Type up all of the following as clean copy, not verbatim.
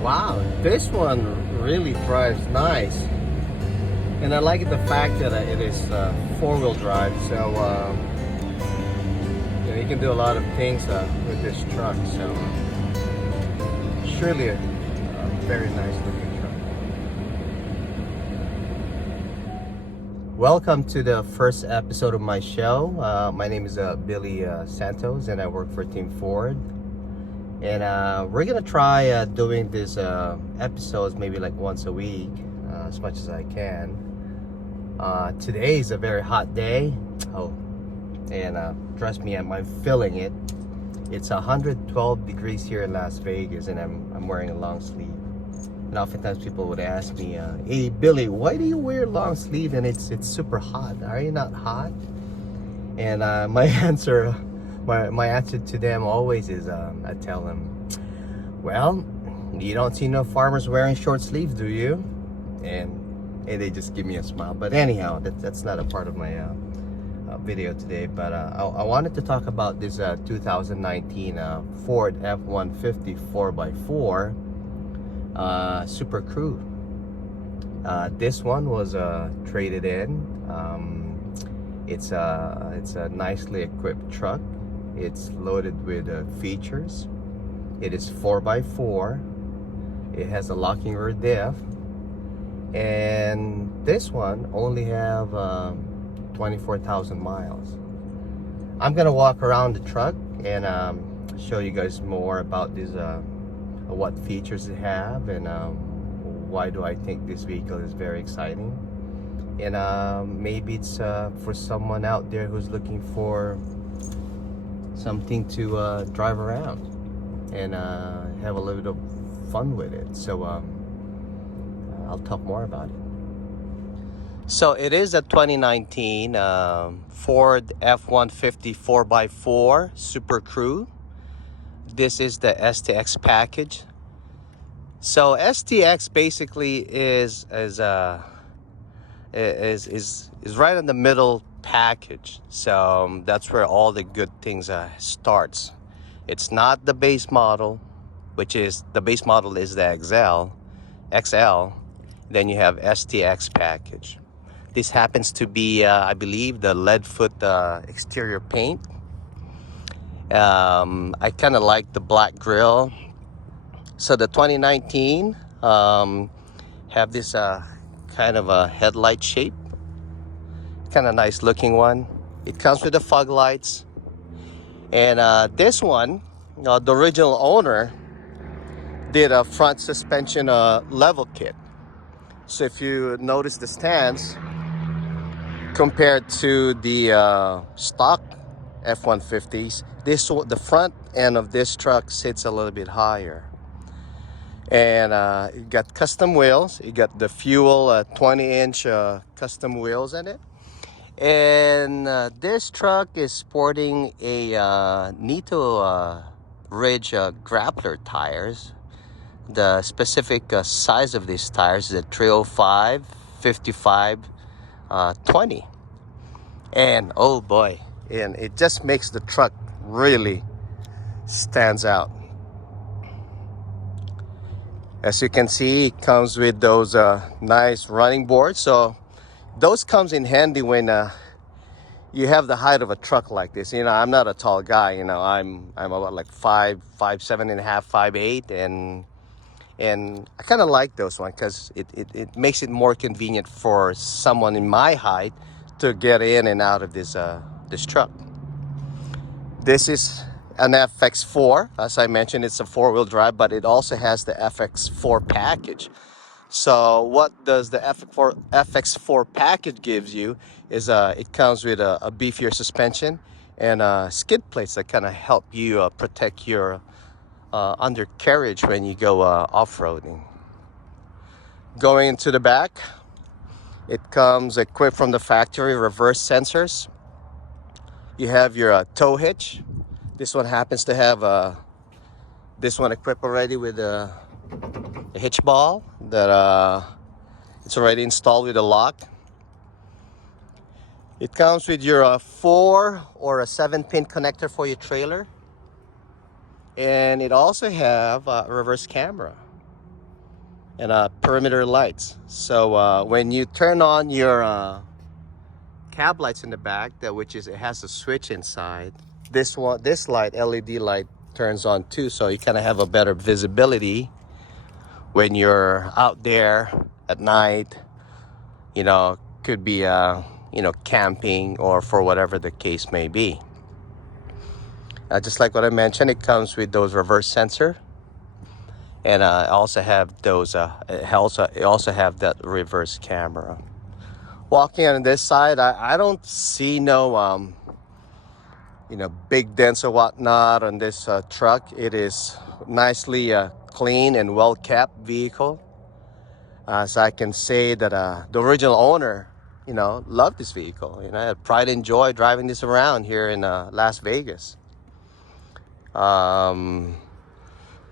Wow, this one really drives nice. And I like the fact that it is four-wheel drive, so you can do a lot of things with this truck. So surely a very nice looking truck. Welcome to the first episode of my show. My name is Billy Santos, and I work for Team Ford. And we're gonna try doing these episodes maybe like once a week, as much as I can. Today is a very hot day. And trust me, I'm feeling it. It's 112 degrees here in Las Vegas, and I'm wearing a long sleeve. And oftentimes people would ask me, "Hey Billy, why do you wear long sleeve and it's super hot? Are you not hot?" And my answer to them always is, I tell them, "Well, you don't see no farmers wearing short sleeves, do you?" And they just give me a smile. But anyhow, that's not a part of my video today. But I wanted to talk about this 2019 Ford F-150 4x4 Supercrew. This one was traded in. It's a nicely equipped truck. It's loaded with features. It is 4x4. It has a locking rear diff, and this one only have 24,000 miles. I'm gonna walk around the truck and show you guys more about this, what features it have, and why do I think this vehicle is very exciting. And maybe it's for someone out there who's looking for something to drive around and have a little bit of fun with it. So I'll talk more about it. So it is a 2019 Ford F-150 4x4 Supercrew. This is the STX package. So STX basically is right in the middle package. So that's where all the good things starts. It's not the base model, which is the base model is the XL. Then you have STX package. This happens to be, I believe, the lead foot exterior paint. I kind of like the black grille. So the 2019 have this kind of a headlight shape. Kind of nice looking one. It comes with the fog lights. And this one, the original owner did a front suspension level kit. So if you notice the stance compared to the stock F-150s, the front end of this truck sits a little bit higher. And you got custom wheels. You got the fuel 20-inch custom wheels in it. And this truck is sporting a Nito Ridge grappler tires. The specific size of these tires is a 305, 55, 20. And oh boy, and it just makes the truck really stands out. As you can see, it comes with those nice running boards. So those comes in handy when you have the height of a truck like this. You know, I'm not a tall guy. You know, I'm about like 5'7" and a half, 5'8", and I kind of like those ones because it makes it more convenient for someone in my height to get in and out of this truck. This is an FX4. As I mentioned, it's a four-wheel drive, but it also has the FX4 package. So what does the FX4 package gives you is it comes with a beefier suspension and skid plates that kind of help you protect your undercarriage when you go off-roading. Going into the back, it comes equipped from the factory reverse sensors. You have your tow hitch. This one happens to have this one equipped already with a hitch ball that it's already installed with a lock. It comes with your 4 or a 7-pin connector for your trailer. And it also have a reverse camera. and perimeter lights. So when you turn on your cab lights in the back, which is, it has a switch inside, this light, LED light, turns on too, so you kind of have a better visibility when you're out there at night. You know, could be you know, camping or for whatever the case may be. Just like what I mentioned, it comes with those reverse sensor, and also have those it also have that reverse camera. Walking on this side, I don't see no you know, big dents or whatnot on this truck. It is nicely clean and well kept vehicle. So I can say that the original owner, you know, loved this vehicle. You know, I had pride and joy driving this around here in Las Vegas. The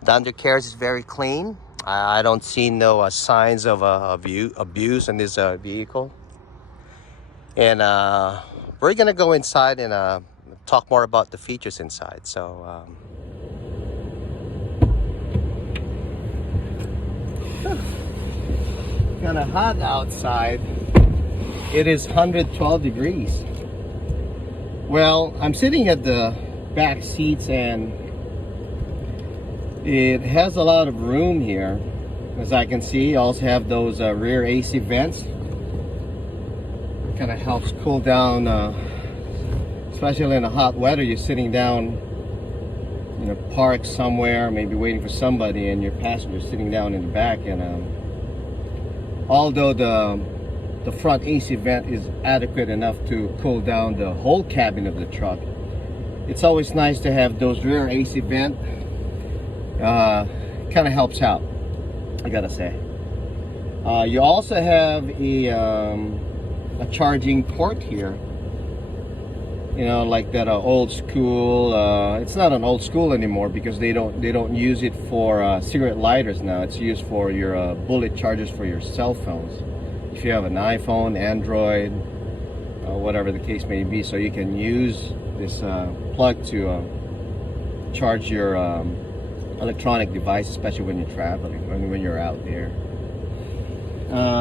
undercarriage is very clean. I don't see no signs of abuse in this vehicle. And we're gonna go inside and talk more about the features inside. So kind of hot outside. It is 112 degrees. Well, I'm sitting at the back seats and it has a lot of room here. As I can see, you also have those rear AC vents. Kind of helps cool down, especially in the hot weather. You're sitting down in a park somewhere, maybe waiting for somebody, and your passenger sitting down in the back. And although the front AC vent is adequate enough to cool down the whole cabin of the truck, it's always nice to have those rear AC vent. Kind of helps out, I gotta say. You also have a charging port here. You know, like that old school. It's not an old school anymore because they don't use it for cigarette lighters now. It's used for your bullet chargers for your cell phones. If you have an iPhone, Android, whatever the case may be, so you can use this plug to charge your electronic device, especially when you're traveling, when you're out there.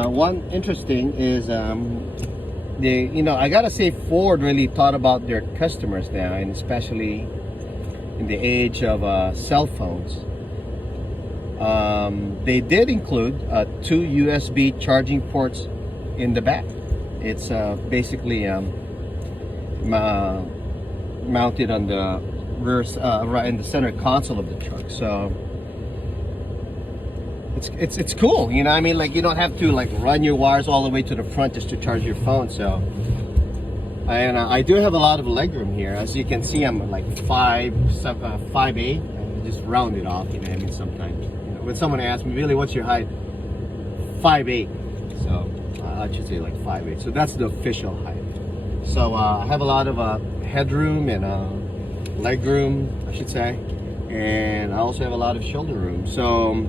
One interesting is you know, I gotta say, Ford really thought about their customers now, and especially in the age of cell phones. They did include 2 USB charging ports in the back. It's basically mounted on the rear, right in the center console of the truck. So it's cool, you know. I mean, like, you don't have to like run your wires all the way to the front just to charge your phone. So, and I do have a lot of legroom here. As you can see, I'm like 5'8", and just round it off. You know, I mean, sometimes, you know, when someone asks me, "Really, what's your height?" 5'8". So I should say like 5'8". So that's the official height. So I have a lot of headroom and legroom, I should say, and I also have a lot of shoulder room. So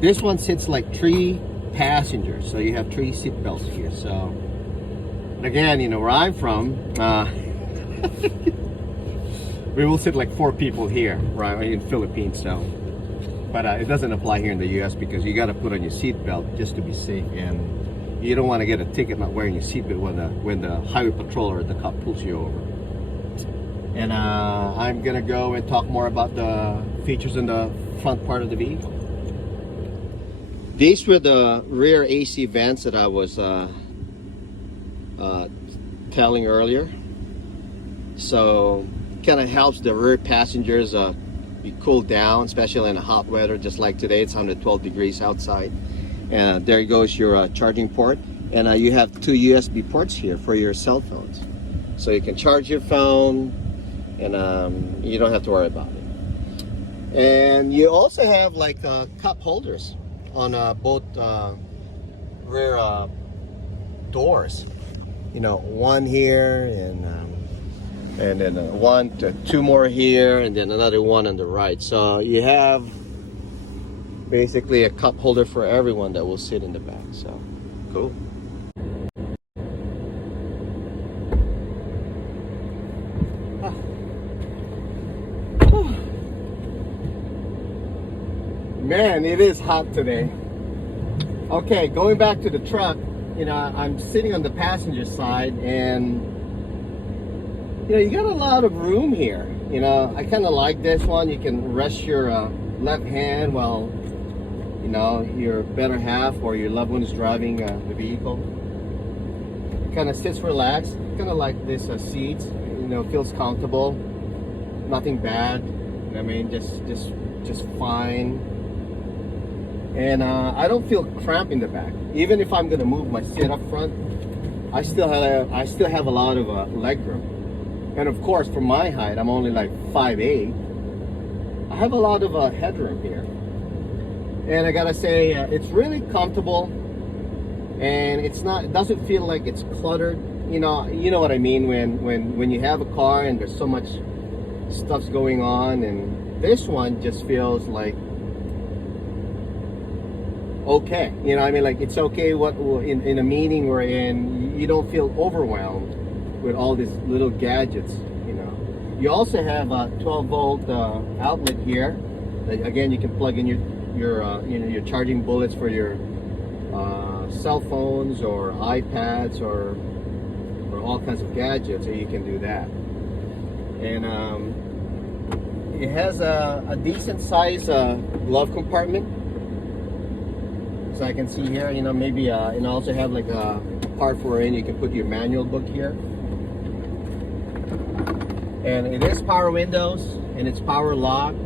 this one sits like 3 passengers, so you have 3 seat belts here. So again, you know, where I'm from, we will sit like 4 people here, right, in Philippines. So, but it doesn't apply here in the U.S. because you got to put on your seat belt just to be safe, and you don't want to get a ticket not wearing your seat belt when the highway patrol or the cop pulls you over. And I'm gonna go and talk more about the features in the front part of the vehicle. These were the rear AC vents that I was telling earlier. So kind of helps the rear passengers be cooled down, especially in the hot weather, just like today. It's 112 degrees outside. And there goes your charging port. And you have 2 USB ports here for your cell phones. So you can charge your phone, and you don't have to worry about it. And you also have like cup holders on both rear doors. You know, one here, and then 2 more here, and then another one on the right. So you have basically a cup holder for everyone that will sit in the back. So cool. Man, it is hot today. Okay, going back to the truck, you know, I'm sitting on the passenger side, and you know, you got a lot of room here. You know, I kind of like this one. You can rest your left hand while, you know, your better half or your loved one is driving the vehicle. Kind of sits relaxed. Kind of like this seats. You know, feels comfortable. Nothing bad. I mean, just fine. And I don't feel cramped in the back. Even if I'm gonna move my seat up front, I still have a lot of leg room. And of course, for my height, I'm only like 5'8". I have a lot of headroom here. And I gotta say, it's really comfortable, and it doesn't feel like it's cluttered. You know what I mean when you have a car and there's so much stuff's going on, and this one just feels like okay. You know, I mean, like, it's okay what in a meeting we're in, you don't feel overwhelmed with all these little gadgets. You know, you also have a 12-volt outlet here. Again, you can plug in your charging bullets for your cell phones or iPads or all kinds of gadgets, so you can do that. And it has a decent size glove compartment. So I can see here, you know, maybe and also have like a part for you can put your manual book here. And it is power windows and it's power lock.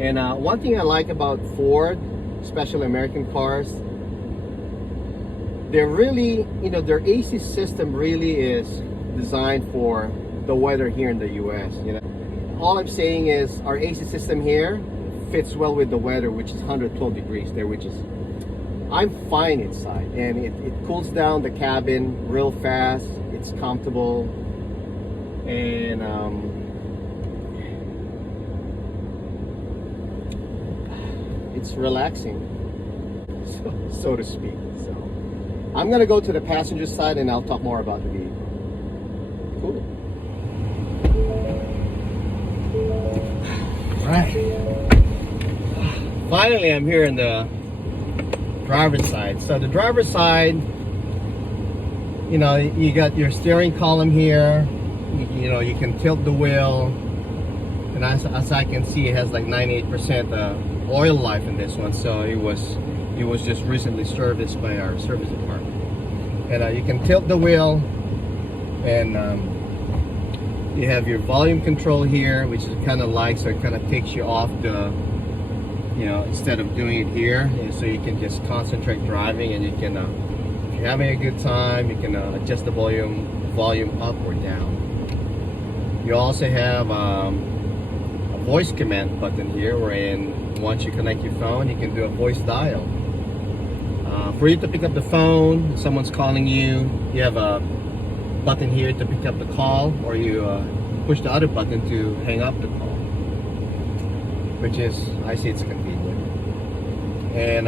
And one thing I like about Ford, especially American cars, they're really, you know, their AC system really is designed for the weather here in the US. You know, all I'm saying is our AC system here fits well with the weather, which is 112 degrees there, which is, I'm fine inside, and it cools down the cabin real fast. It's comfortable, and it's relaxing, so to speak. So I'm gonna go to the passenger side, and I'll talk more about the vehicle. Cool. All right. Finally, I'm here in the driver's side. So the driver's side, you know, you got your steering column here. You know, you can tilt the wheel, and as I can see, it has like 98% oil life in this one. So it was just recently serviced by our service department. And you can tilt the wheel, and you have your volume control here, which is kind of like, so it kind of takes you off the, you know, instead of doing it here, so you can just concentrate driving, and you can, if you're having a good time, you can adjust the volume up or down. You also have a voice command button here, wherein once you connect your phone, you can do a voice dial. For you to pick up the phone, if someone's calling you, you have a button here to pick up the call, or you push the other button to hang up the call, which is, I see it's convenient. And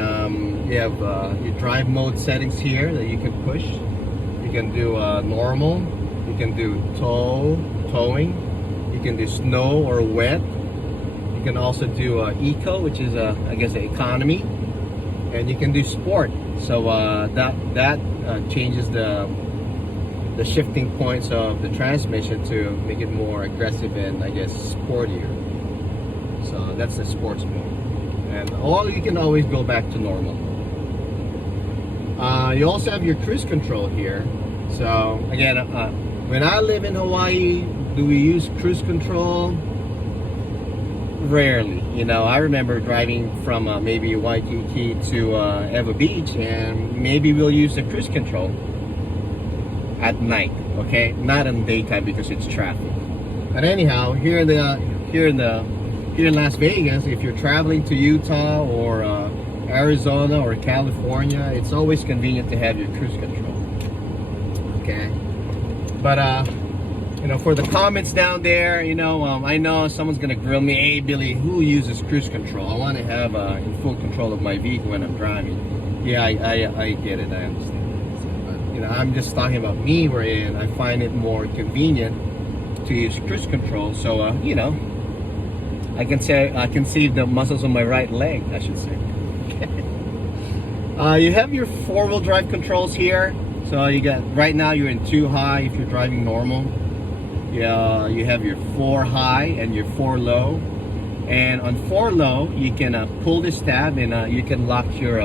you have your drive mode settings here that you can push. You can do normal, you can do towing, you can do snow or wet. You can also do eco, which is I guess economy, and you can do sport. So that changes the shifting points of the transmission to make it more aggressive and, I guess, sportier. So that's the sports mode. And you can always go back to normal. You also have your cruise control here. So again, when I live in Hawaii, do we use cruise control? Rarely. You know, I remember driving from maybe Waikiki to Ewa Beach, and maybe we'll use the cruise control at night, okay? Not in daytime because it's traffic. But anyhow, here in Las Vegas, if you're traveling to Utah or Arizona or California, it's always convenient to have your cruise control. Okay, but you know, for the comments down there, you know, I know someone's gonna grill me. Hey, Billy, who uses cruise control? I want to have in full control of my vehicle when I'm driving. Yeah, I get it. I understand. But, you know, I'm just talking about me, wherein I find it more convenient to use cruise control. So you know, I can see the muscles on my right leg, I should say. You have your four-wheel drive controls here. So you got, right now you're in 2 high if you're driving normal. Yeah, you have your 4 high and your 4 low. And on 4 low, you can pull this tab and you can lock your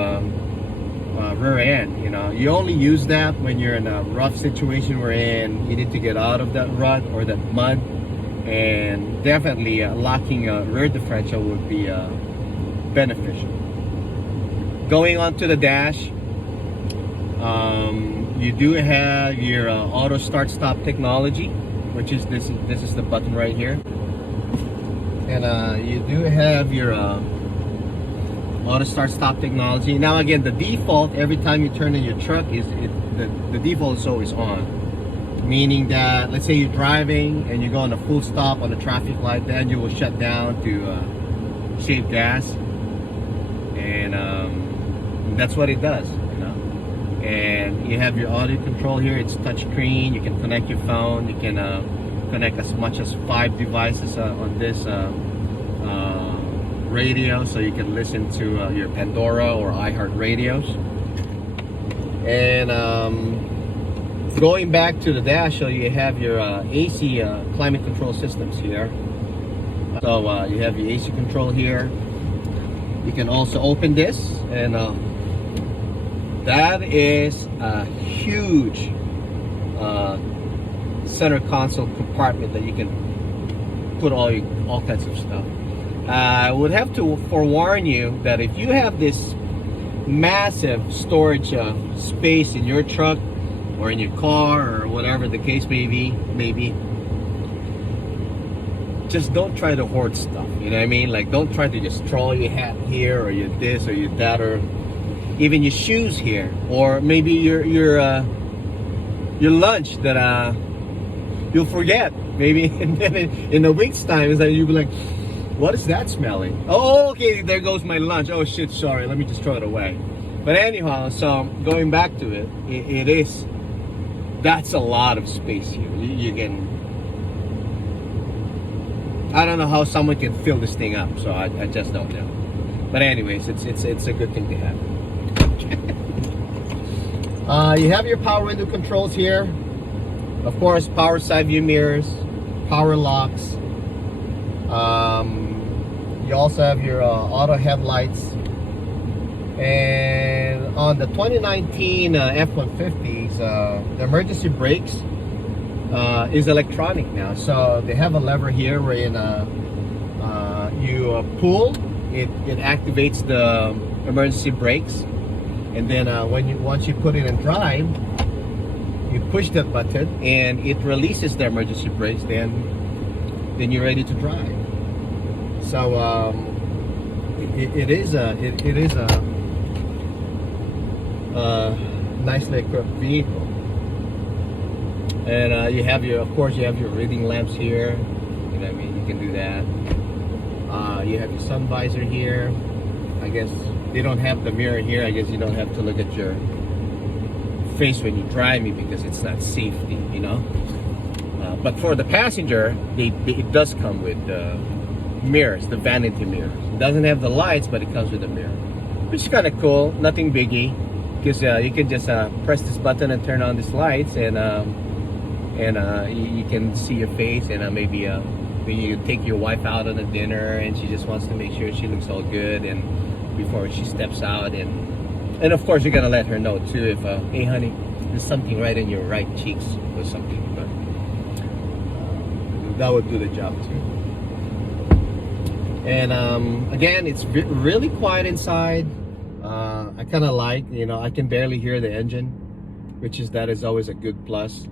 rear end. You know, you only use that when you're in a rough situation wherein you need to get out of that rut or that mud. And definitely locking a rear differential would be beneficial. Going on to the dash, you do have your auto start stop technology, which is this is the button right here. And you do have your auto start stop technology. Now again, the default every time you turn in your truck is the default is always on. Meaning that, let's say you're driving and you go on a full stop on a traffic light, then you will shut down to save gas, and that's what it does, you know. And you have your audio control here. It's touchscreen. You can connect your phone. You can connect as much as 5 devices on this radio, so you can listen to your Pandora or iHeart radios. And going back to the dash, so you have your AC climate control systems here. So you have your AC control here. You can also open this, and that is a huge center console compartment that you can put all kinds of stuff. I would have to forewarn you that if you have this massive storage space in your truck or in your car or whatever the case may be, just don't try to hoard stuff. You know what I mean? Like, don't try to just throw your hat here or your this or your that, or even your shoes here, or maybe your lunch that you'll forget maybe, and then in a week's time it's like you'll be like, what is that smelling? Oh, okay, there goes my lunch. Oh shit, sorry, let me just throw it away. But anyhow, so going back to it, that's a lot of space here. You can, I don't know how someone can fill this thing up, so I just don't know. But anyways, it's a good thing to have. You have your power window controls here. Of course, power side view mirrors, power locks. You also have your auto headlights. And on the 2019 F-150s, the emergency brakes is electronic now. So they have a lever here wherein you pull, it activates the emergency brakes, and then once you put it in drive, you push that button and it releases the emergency brakes. Then you're ready to drive. So it is a nicely equipped vehicle. And you have your reading lamps here. You know what I mean? You can do that. You have your sun visor here. I guess they don't have the mirror here. I guess you don't have to look at your face when you're driving because it's not safety, you know. But for the passenger, it does come with mirrors, the vanity mirrors. It doesn't have the lights, but it comes with a mirror, which is kind of cool. Nothing biggie, because you can just press this button and turn on these lights, and you can see your face, and maybe when you take your wife out on a dinner and she just wants to make sure she looks all good and before she steps out, and of course you're gonna let her know too if hey honey, there's something right in your right cheeks or something, but that would do the job too. And again, it's really quiet inside. I kind of like, you know, I can barely hear the engine, that is always a good plus.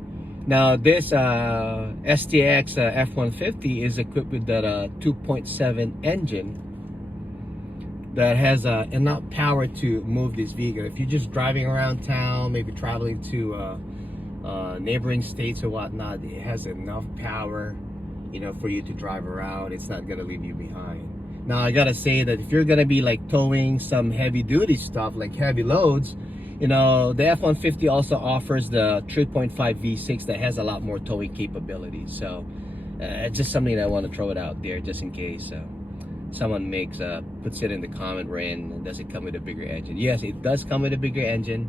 Now this STX F-150 is equipped with that 2.7 engine that has enough power to move this vehicle. If you're just driving around town, maybe traveling to neighboring states or whatnot, it has enough power, you know, for you to drive around. It's not gonna leave you behind. Now I gotta say that if you're gonna be like towing some heavy duty stuff, like heavy loads, you know, the F-150 also offers the 3.5 V6 that has a lot more towing capabilities. So just something that I want to throw it out there just in case. someone puts it in the comment wherein does it come with a bigger engine. Yes, it does come with a bigger engine.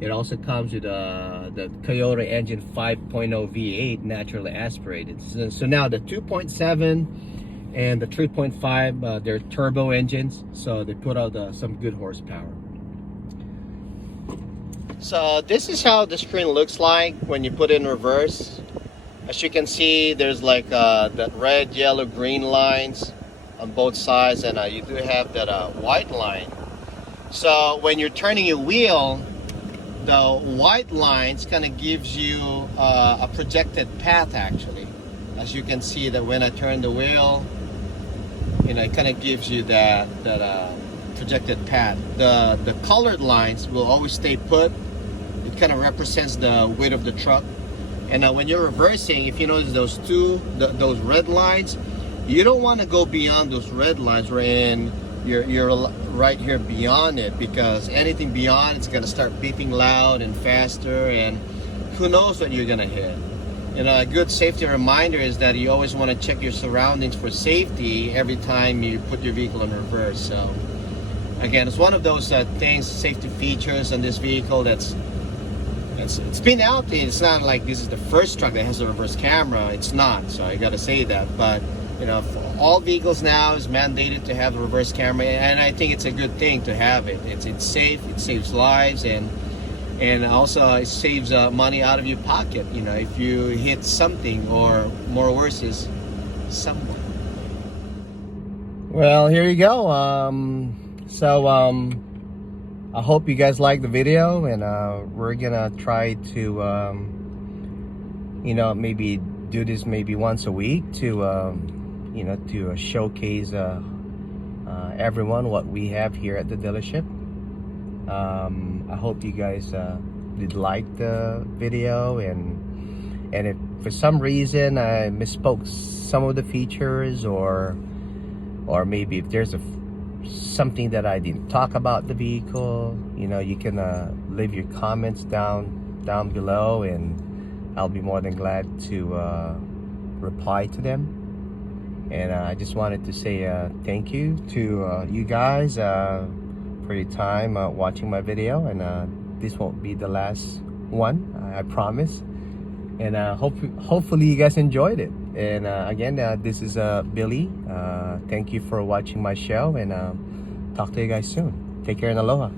It also comes with the Toyota engine 5.0 V8 naturally aspirated. So now the 2.7 and the 3.5, they're turbo engines, so they put out some good horsepower. So this is how the screen looks like when you put it in reverse. As you can see, there's like that red, yellow, green lines on both sides, and you do have that white line. So when you're turning your wheel, the white lines kind of gives you a projected path actually. As you can see that when I turn the wheel, you know, it kind of gives you that projected path. The colored lines will always stay put. It kind of represents the weight of the truck. And when you're reversing, if you notice those red lines, you don't want to go beyond those red lines wherein you're right here beyond it, because anything beyond it's going to start beeping loud and faster, and who knows what you're going to hit. You know, a good safety reminder is that you always want to check your surroundings for safety every time you put your vehicle in reverse. So again, it's one of those things, safety features on this vehicle it's been out there. It's not like this is the first truck that has a reverse camera. It's not, so I got to say that. But you know, for all vehicles now is mandated to have a reverse camera, and I think it's a good thing to have it. It's safe, it saves lives, and also it saves money out of your pocket. You know, if you hit something, or more worse is someone. Well, here you go. I hope you guys like the video, and we're gonna try to you know, maybe do this maybe once a week to you know, to showcase everyone what we have here at the dealership. I hope you guys did like the video, and if for some reason I misspoke some of the features, or maybe if there's something that I didn't talk about the vehicle, you know, you can leave your comments down below, and I'll be more than glad to reply to them. And I just wanted to say thank you to you guys for your time watching my video, and this won't be the last one, I promise. And hopefully you guys enjoyed it. And again, this is Billy. Thank you for watching my show, and talk to you guys soon. Take care and aloha.